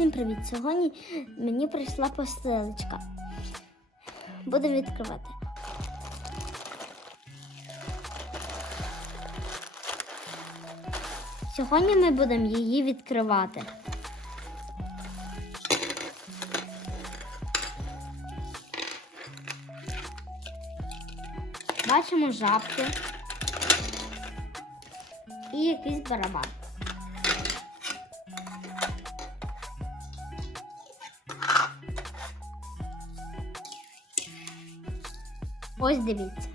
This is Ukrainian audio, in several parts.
Всім привіт! Сьогодні мені прийшла посилочка. Будемо відкривати. Сьогодні ми будемо її відкривати. Бачимо жабки і якийсь барабан. Ось дивіться.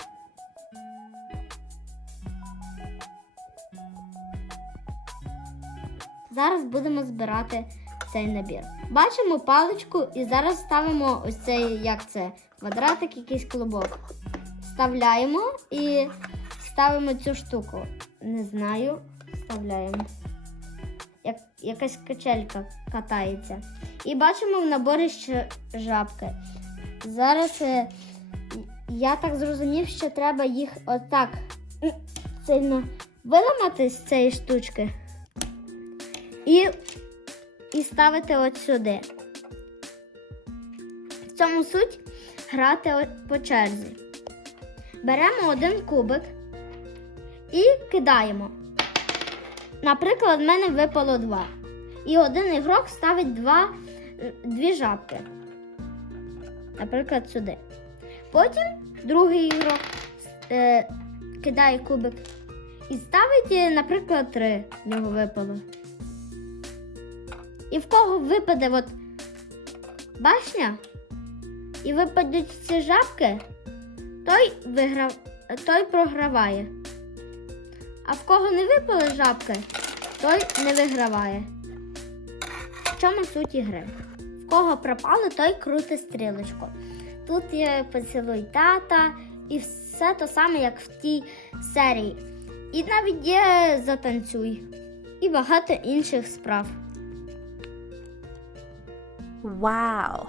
Зараз будемо збирати цей набір. Бачимо паличку і зараз ставимо ось цей, як це, квадратик, якийсь клубок. Вставляємо і ставимо цю штуку. Не знаю, вставляємо. Як, якась качелька катається. І бачимо в наборі ще жабки. Зараз е, я так зрозумів, що треба їх отак сильно виламати з цієї штучки і, і ставити от сюди. В цьому суть грати по черзі. Беремо один кубик і кидаємо. Наприклад, в мене випало два. І один ігрок ставить два, дві жабки. Наприклад, сюди. Потім другий ігрок е, кидає кубик і ставить, е, наприклад, три нього випало. І в кого випаде от башня, і випадуть ці жабки, той, виграв, той програває. А в кого не випали жабки, той не виграває. В чому суть ігри? В кого пропало, той крутить стрілочку. Тут є поцілуй тата і все то саме, як в тій серії. І навіть є затанцюй. І багато інших справ. Wow.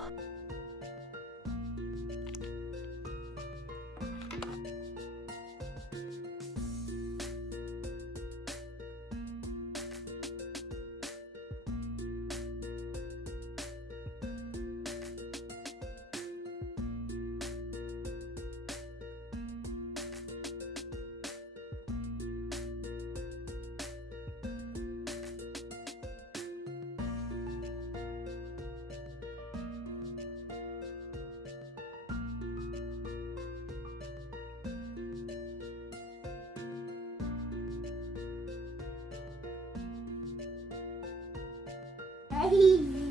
嘿 嘿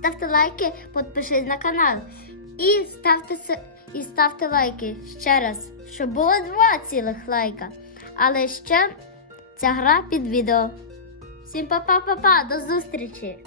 Ставте лайки, підпишись на канал. І ставте, і ставте лайки ще раз, щоб було два цілих лайка. Але ще ця гра під відео. Всім па-па-па-па, до зустрічі!